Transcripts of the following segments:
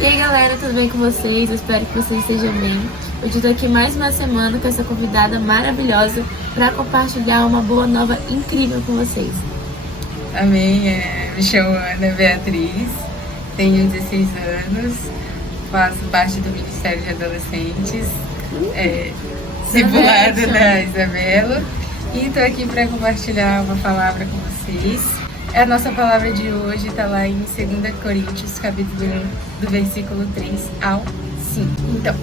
E aí galera, tudo bem com vocês? Eu espero que vocês estejam bem. Hoje eu tô aqui mais uma semana com essa convidada maravilhosa para compartilhar uma boa nova incrível com vocês. Amém, me chamo Ana Beatriz, tenho 16 anos, faço parte do Ministério de Adolescentes, discipulado da Isabela, e estou aqui para compartilhar uma palavra com vocês. A nossa palavra de hoje está lá em 2 Coríntios, capítulo 1, do versículo 3 ao 5. Então,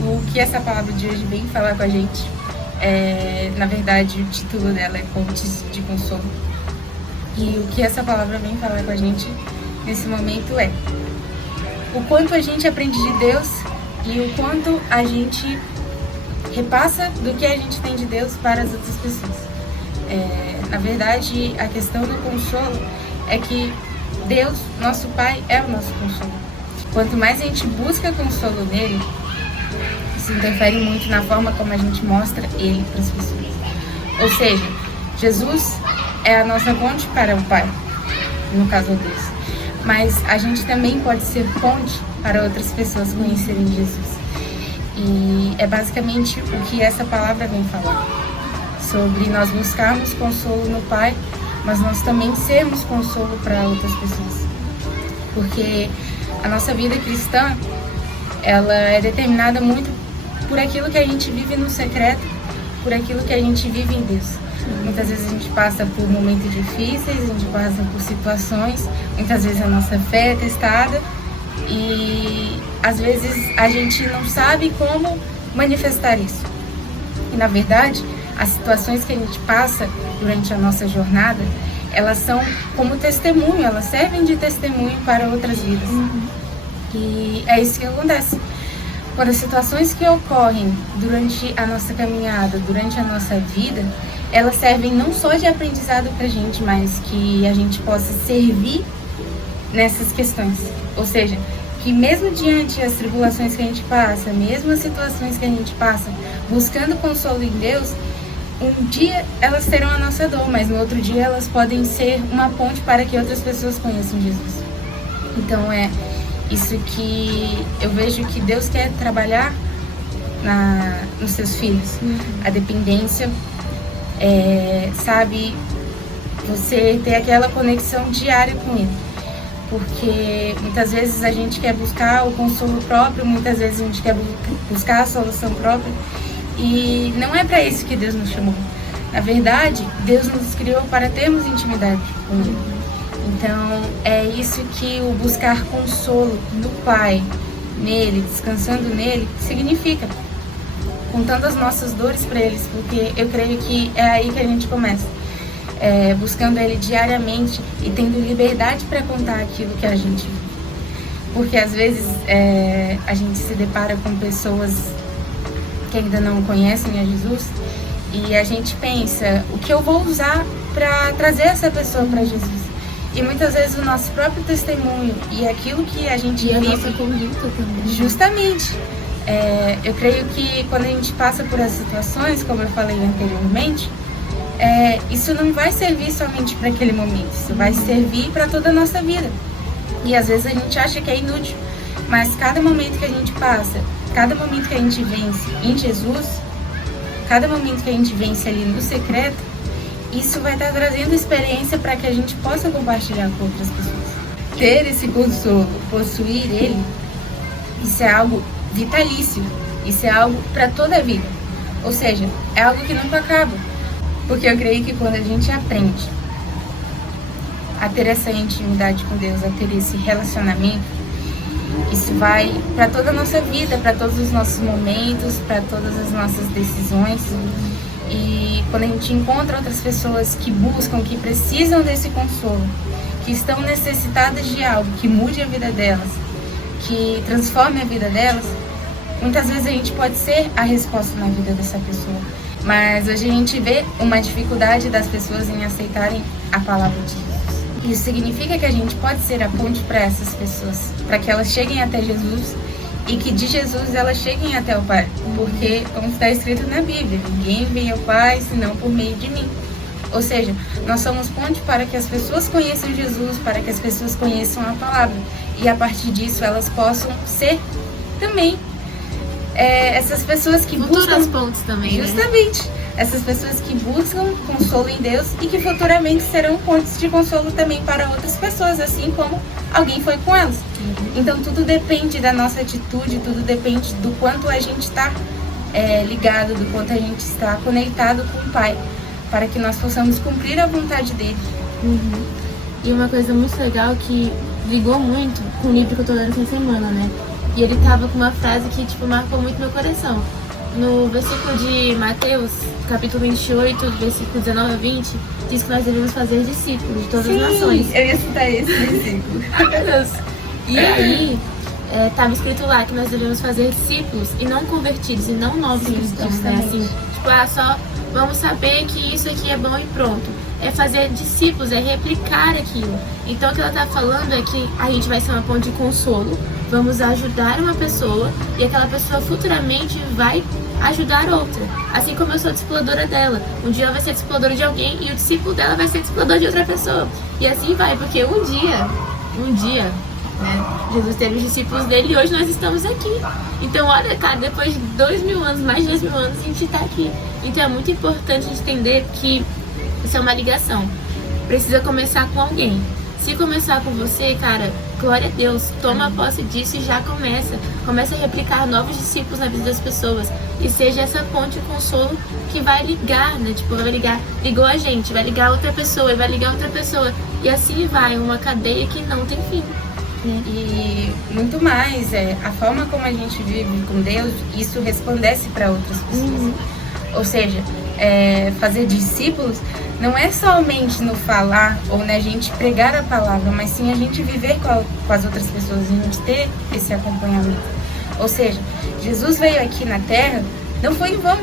o que essa palavra de hoje vem falar com a gente, na verdade, o título dela é Pontes de Consolo. E o que essa palavra vem falar com a gente nesse momento é o quanto a gente aprende de Deus e o quanto a gente repassa do que a gente tem de Deus para as outras pessoas. Na verdade, a questão do consolo é que Deus, nosso Pai, é o nosso consolo. Quanto mais a gente busca consolo nele, isso interfere muito na forma como a gente mostra ele para as pessoas. Ou seja, Jesus é a nossa ponte para o Pai, no caso Deus. Mas a gente também pode ser ponte para outras pessoas conhecerem Jesus. E é basicamente o que essa palavra vem falar. Sobre nós buscarmos consolo no Pai, mas nós também sermos consolo para outras pessoas. Porque a nossa vida cristã, ela é determinada muito por aquilo que a gente vive no secreto, por aquilo que a gente vive em Deus. Muitas vezes a gente passa por momentos difíceis, a gente passa por situações, muitas vezes a nossa fé é testada e às vezes a gente não sabe como manifestar isso. E na verdade, as situações que a gente passa durante a nossa jornada, elas são como testemunho, elas servem de testemunho para outras vidas. E é isso que acontece. Quando as situações que ocorrem durante a nossa caminhada, durante a nossa vida, elas servem não só de aprendizado para a gente, mas que a gente possa servir nessas questões. Ou seja, que mesmo diante das tribulações que a gente passa, mesmo as situações que a gente passa, buscando consolo em Deus, um dia elas terão a nossa dor, mas no outro dia elas podem ser uma ponte para que outras pessoas conheçam Jesus. Então é isso que eu vejo que Deus quer trabalhar nos seus filhos. A dependência, sabe, você ter aquela conexão diária com Ele. Porque muitas vezes a gente quer buscar o consolo próprio, muitas vezes a gente quer buscar a solução própria. E não é para isso que Deus nos chamou. Na verdade, Deus nos criou para termos intimidade com Ele. Então, é isso que o buscar consolo no Pai, nele, descansando nele, significa. Contando as nossas dores para eles, porque eu creio que é aí que a gente começa. Buscando Ele diariamente e tendo liberdade para contar aquilo que a gente vive. Porque às vezes a gente se depara com pessoas que ainda não conhecem a Jesus e a gente pensa, o que eu vou usar para trazer essa pessoa para Jesus? E muitas vezes o nosso próprio testemunho e aquilo que a gente vive, a nossa conduta também. Justamente. Eu creio que quando a gente passa por essas situações, como eu falei anteriormente, isso não vai servir somente para aquele momento, isso vai servir para toda a nossa vida. E às vezes a gente acha que é inútil, mas cada momento que a gente passa, cada momento que a gente vence em Jesus, cada momento que a gente vence ali no secreto, isso vai estar trazendo experiência para que a gente possa compartilhar com outras pessoas. Ter esse consolo, possuir ele, isso é algo vitalício, isso é algo para toda a vida. Ou seja, é algo que nunca acaba. Porque eu creio que quando a gente aprende a ter essa intimidade com Deus, a ter esse relacionamento, isso vai para toda a nossa vida, para todos os nossos momentos, para todas as nossas decisões. E quando a gente encontra outras pessoas que buscam, que precisam desse consolo, que estão necessitadas de algo que mude a vida delas, que transforme a vida delas, muitas vezes a gente pode ser a resposta na vida dessa pessoa. Mas hoje a gente vê uma dificuldade das pessoas em aceitarem a palavra de Jesus. Isso significa que a gente pode ser a ponte para essas pessoas, para que elas cheguem até Jesus e que de Jesus elas cheguem até o Pai. Porque, como está escrito na Bíblia, ninguém vem ao Pai senão por meio de mim. Ou seja, nós somos ponte para que as pessoas conheçam Jesus, para que as pessoas conheçam a palavra. e a partir disso elas possam ser também essas pessoas que futuras buscam pontes também, justamente, né? Essas pessoas que buscam consolo em Deus e que futuramente serão pontes de consolo também para outras pessoas, assim como alguém foi com elas. Então tudo depende da nossa atitude, tudo depende do quanto a gente está ligado, do quanto a gente está conectado com o Pai, para que nós possamos cumprir a vontade dele. E uma coisa muito legal que ligou muito com o livro que eu tô lendo essa semana, né? E ele tava com uma frase que, tipo, marcou muito meu coração. No versículo de Mateus, capítulo 28, versículo 19 a 20, diz que nós devemos fazer discípulos de todas as nações. Eu ia citar esse versículo. Meu Deus. E aí, tava escrito lá que nós devemos fazer discípulos e não convertidos, e não novos cristãos, né? Assim, tipo, só vamos saber que isso aqui é bom e pronto. É fazer discípulos, é replicar aquilo. Então o que ela tá falando é que a gente vai ser uma ponte de consolo, vamos ajudar uma pessoa e aquela pessoa futuramente vai ajudar outra. Assim como eu sou discipuladora dela. Um dia ela vai ser discipuladora de alguém e o discípulo dela vai ser discipulador de outra pessoa. E assim vai, porque um dia, né, Jesus teve os discípulos dele e hoje nós estamos aqui. Então olha, cara, depois de 2000 anos, mais de 2000 anos, a gente tá aqui. Então é muito importante a gente entender que isso é uma ligação. Precisa começar com alguém. Se começar com você, cara, glória a Deus, toma posse disso e já começa. Começa a replicar novos discípulos na vida das pessoas. E seja essa ponte de consolo que vai ligar, né? Tipo, ligou a gente, vai ligar outra pessoa e vai ligar outra pessoa. E assim vai, uma cadeia que não tem fim. E muito mais, a forma como a gente vive com Deus, isso resplandece para outras pessoas. Ou seja, fazer discípulos não é somente no falar ou na gente pregar a palavra, mas sim a gente viver com as outras pessoas, a gente ter esse acompanhamento. Ou seja, Jesus veio aqui na Terra, não foi em vão,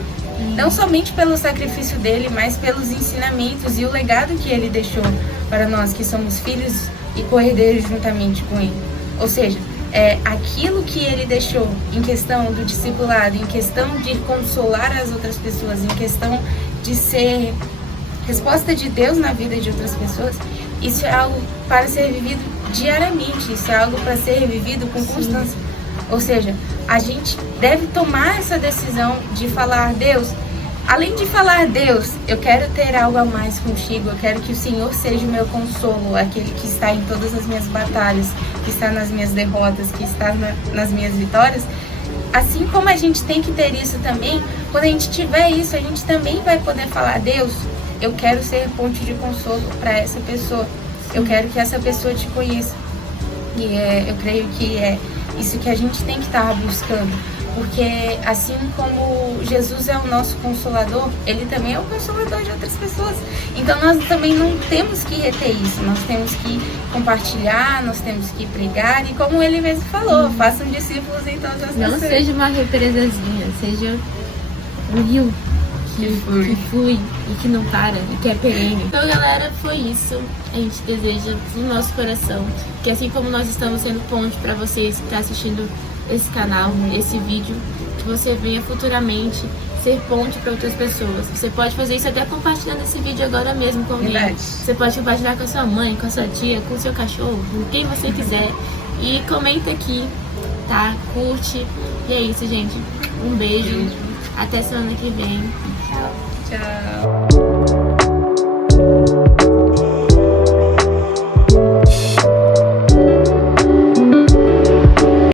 não somente pelo sacrifício dele, mas pelos ensinamentos e o legado que ele deixou para nós que somos filhos e co-herdeiros juntamente com ele. Ou seja, aquilo que ele deixou em questão do discipulado, em questão de consolar as outras pessoas, em questão de ser resposta de Deus na vida de outras pessoas, isso é algo para ser vivido diariamente, isso é algo para ser vivido com constância. Ou seja, a gente deve tomar essa decisão de falar, Deus, além de falar, Deus, eu quero ter algo a mais contigo, eu quero que o Senhor seja o meu consolo, aquele que está em todas as minhas batalhas, que está nas minhas derrotas, que está nas minhas vitórias. Assim como a gente tem que ter isso também, quando a gente tiver isso, a gente também vai poder falar, Deus, eu quero ser ponte de consolo para essa pessoa, eu quero que essa pessoa te conheça. E eu creio que é isso que a gente tem que estar buscando. Porque assim como Jesus é o nosso consolador, ele também é o consolador de outras pessoas. Então nós também não temos que reter isso, nós temos que compartilhar, nós temos que pregar. E como ele mesmo falou, façam discípulos em todas as nações. Não seja uma represazinha, seja um rio que flui e que não para e que é perene. Então galera, foi isso. A gente deseja do nosso coração que assim como nós estamos sendo ponte para vocês que estão assistindo esse canal, esse vídeo, que você venha futuramente ser ponte para outras pessoas. Você pode fazer isso até compartilhando esse vídeo agora mesmo com alguém. Verdade. Você pode compartilhar com a sua mãe, com a sua tia, com o seu cachorro, com quem você quiser. E comenta aqui, tá? Curte. E é isso, gente. Um beijo. Até semana que vem. Tchau.